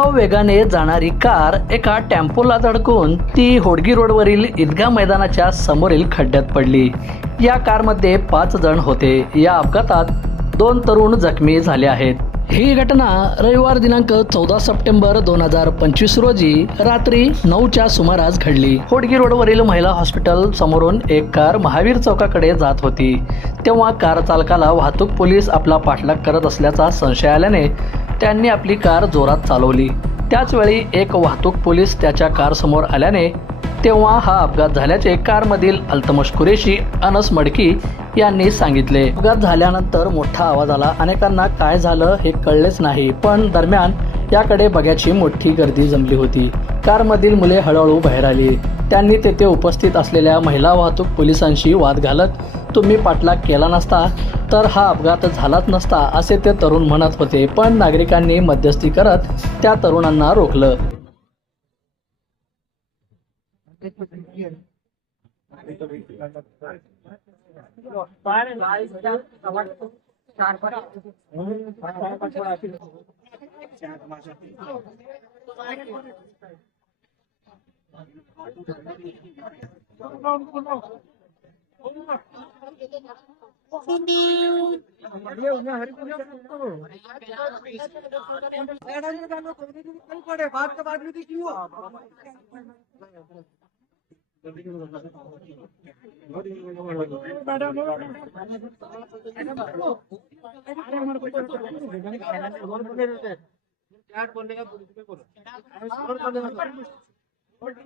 वेगाने जाणारी कार एका टेम्पोला धडकून ती होडगी रोडवरील ईदगा मैदानाच्या समोरील खड्ड्यात पडली. या कारमध्ये पाच जण होते. या अपघातात दोन तरुण जखमी झाले आहेत. ही घटना रविवार दिनांक चौदा सप्टेंबर दोन हजार पंचवीस रोजी रात्री नऊच्या सुमारास घडली. होडगी रोडवरील महिला हॉस्पिटल समोरून एक कार महावीर चौकाकडे जात होती. तेव्हा कार चालकाला वाहतूक पोलीस आपला पाठलाग करत असल्याचा संशय आल्याने त्यांनी आपली कार जोरात चालवली. त्याचवेळी एक वाहतूक पोलीस त्याच्या कारसमोर आल्याने तेव्हा हा अपघात झाल्याचे कारमधील अल्तमश कुरेशी अनस मडकी यांनी सांगितले. अपघात झाल्यानंतर मोठा आवाज आला. अनेकांना काय झालं हे कळलेच नाही पण दरम्यान याकडे बघ्याची मोठी गर्दी जमली होती. कारमधील मुले हळूहळू बाहेर आली. त्यांनी तेथे उपस्थित असलेल्या महिला वाहतूक पोलिसांशी वाद घालत तुम्ही पाठलाग केला नसता तर हा अपघात झालाच नसता असे ते तरुण म्हणत होते. पण नागरिकांनी मध्यस्थी करत त्या तरुणांना रोखलं. पड़े बात के बाद में देखी हुआ मैडम बोलने का बोलो